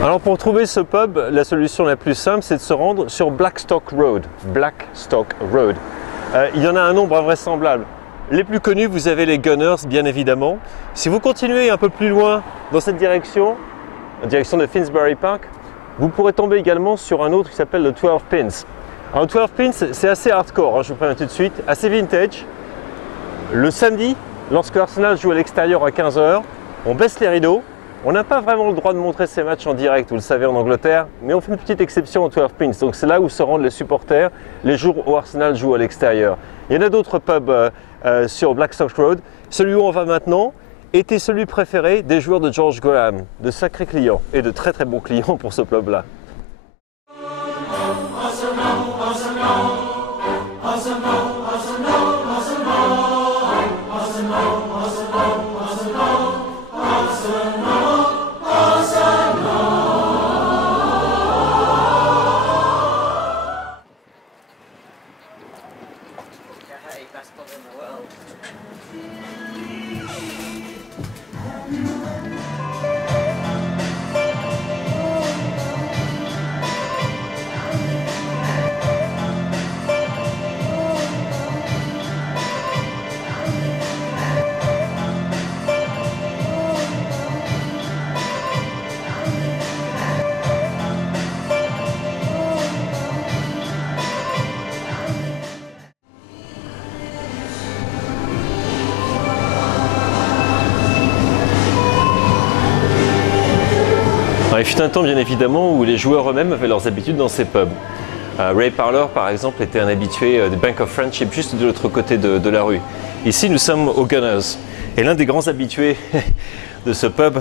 Alors pour trouver ce pub, la solution la plus simple, c'est de se rendre sur Blackstock Road. Blackstock Road. Il y en a un nombre invraisemblable. Les plus connus, vous avez les Gunners, bien évidemment. Si vous continuez un peu plus loin dans cette direction, en direction de Finsbury Park, vous pourrez tomber également sur un autre qui s'appelle le 12 Pins. Alors le 12 Pins, c'est assez hardcore, hein, je vous préviens tout de suite, assez vintage. Le samedi, lorsque Arsenal joue à l'extérieur à 15 h, on baisse les rideaux. On n'a pas vraiment le droit de montrer ces matchs en direct, vous le savez, en Angleterre, mais on fait une petite exception au 12 Pins. Donc c'est là où se rendent les supporters les jours où Arsenal joue à l'extérieur. Il y en a d'autres pubs sur Blackstock Road. Celui où on va maintenant était celui préféré des joueurs de George Graham, de sacrés clients et de très très bons clients pour ce pub-là. Il fut un temps bien évidemment où les joueurs eux-mêmes avaient leurs habitudes dans ces pubs. Ray Parlour par exemple était un habitué des Bank of Friendship juste de l'autre côté de la rue. Ici nous sommes aux Gunners et l'un des grands habitués de ce pub,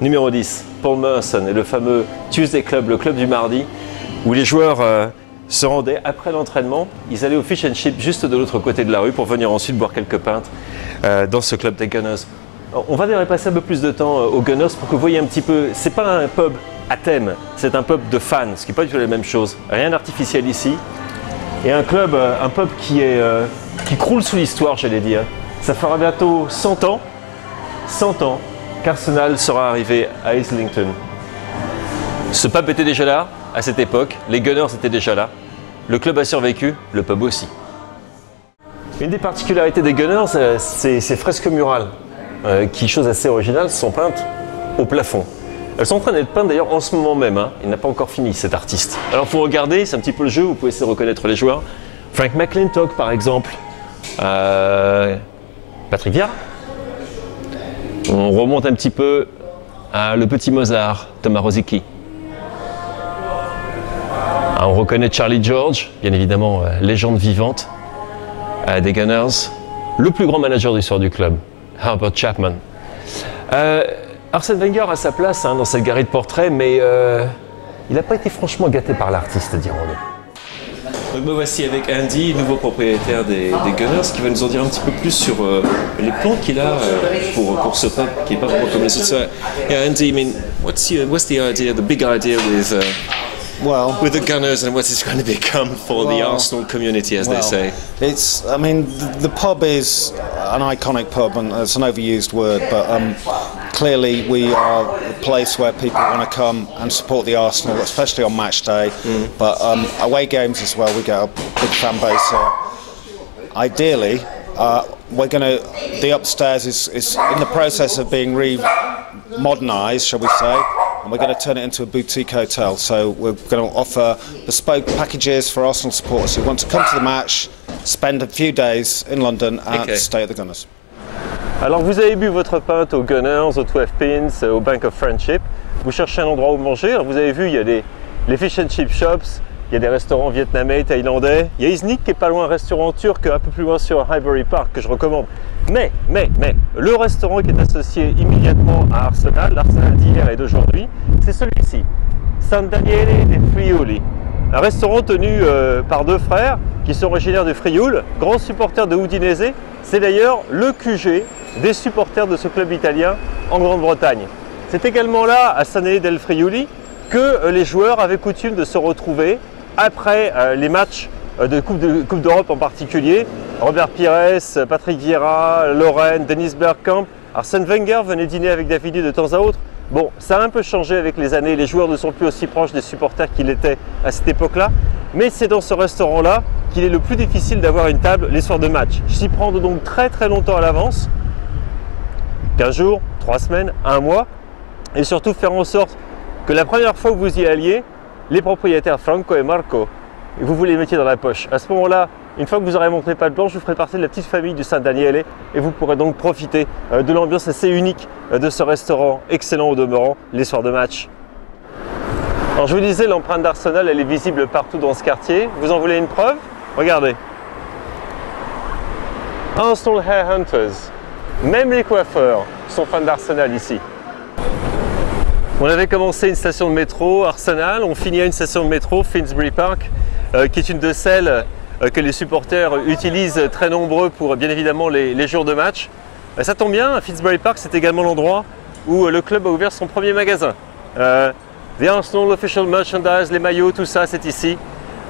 numéro 10, Paul Merson, et le fameux Tuesday Club, le club du mardi, où les joueurs se rendaient après l'entraînement, ils allaient au Fish and Chip juste de l'autre côté de la rue pour venir ensuite boire quelques pintes dans ce club des Gunners. On va d'ailleurs passer un peu plus de temps aux Gunners pour que vous voyez un petit peu, c'est pas un pub à thème, c'est un pub de fans, ce qui n'est pas du tout la même chose. Rien d'artificiel ici. Et un pub qui croule sous l'histoire, j'allais dire. Ça fera bientôt 100 ans qu'Arsenal sera arrivé à Islington. Ce pub était déjà là à cette époque, les Gunners étaient déjà là. Le club a survécu, le pub aussi. Une des particularités des Gunners, c'est ces fresques murales. Qui, chose assez originale, sont peintes au plafond. Elles sont en train d'être peintes d'ailleurs en ce moment même, hein. Il n'a pas encore fini cet artiste. Alors pour regarder, c'est un petit peu le jeu, vous pouvez essayer de reconnaître les joueurs. Frank McLintock par exemple, Patrick Vieira. On remonte un petit peu à le petit Mozart, Thomas Rosicky. On reconnaît Charlie George, bien évidemment légende vivante des Gunners, le plus grand manager de l'histoire du club. Herbert Chapman. Arsène Wenger a sa place dans cette galerie de portraits, mais il n'a pas été franchement gâté par l'artiste, dirons-nous. Donc me voici avec Andy, nouveau propriétaire des Gunners, qui va nous en dire un petit peu plus sur les plans qu'il a pour ce pub, qui n'est pas vraiment comme les autres. So, yeah, Andy, I mean, what's the idea, the big idea with the Gunners, and what's it's going to become for the Arsenal community, as they say? It's, I mean, the pub is an iconic pub, and it's an overused word, but clearly we are a place where people want to come and support the Arsenal, especially on match day, but away games as well, we get a big fan base here. Ideally, the upstairs is in the process of being modernised, shall we say, and we're going to turn it into a boutique hotel. So we're going to offer bespoke packages for Arsenal supporters who want to come to the match, spend a few days in London and stay at the Gunners. Alors vous avez bu votre pinte aux Gunners, aux 12 Pins, au Bank of Friendship. Vous cherchez un endroit où manger. Alors vous avez vu, il y a les fish and chip shops, il y a des restaurants vietnamais, thaïlandais. Il y a Iznik qui est pas loin, un restaurant turc un peu plus loin sur Highbury Park que je recommande. Mais, le restaurant qui est associé immédiatement à Arsenal, l'Arsenal d'hier et d'aujourd'hui, c'est celui-ci, San Daniele dei Friuli. un restaurant tenu par deux frères qui sont originaires du Frioul, grands supporters de Udinese. C'est d'ailleurs le QG des supporters de ce club italien en Grande-Bretagne. C'est également là, à San Elio del Friuli, que les joueurs avaient coutume de se retrouver après les matchs de Coupe d'Europe en particulier. Robert Pires, Patrick Vieira, Loren, Dennis Bergkamp. Arsène Wenger venait dîner avec Davide de temps à autre. Bon, ça a un peu changé avec les années, les joueurs ne sont plus aussi proches des supporters qu'ils l'étaient à cette époque-là, mais c'est dans ce restaurant-là qu'il est le plus difficile d'avoir une table les soirs de match. S'y prendre donc très longtemps à l'avance, 15 jours, 3 semaines, 1 mois, et surtout faire en sorte que la première fois que vous y alliez, les propriétaires Franco et Marco, vous les mettiez dans la poche. À ce moment-là, une fois que vous aurez montré patte blanche, vous ferez partie de la petite famille du San Daniele et vous pourrez donc profiter de l'ambiance assez unique de ce restaurant excellent au demeurant les soirs de match. Alors je vous disais, l'empreinte d'Arsenal, elle est visible partout dans ce quartier. Vous en voulez une preuve? Regardez. Arsenal Hair Hunters. Même les coiffeurs sont fans d'Arsenal ici. On avait commencé une station de métro Arsenal, on finit à une station de métro Finsbury Park, qui est une de celles que les supporters utilisent très nombreux pour bien évidemment les jours de match. Ça tombe bien, Finsbury Park c'est également l'endroit où le club a ouvert son premier magasin. The Arsenal Official Merchandise, les maillots, tout ça c'est ici.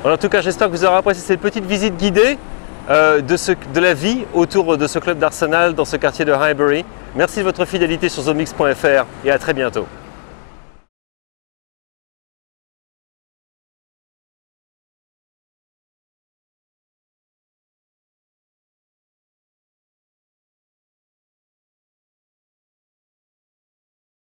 En tout cas j'espère que vous aurez apprécié cette petite visite guidée de la vie autour de ce club d'Arsenal dans ce quartier de Highbury. Merci de votre fidélité sur zomix.fr et à très bientôt.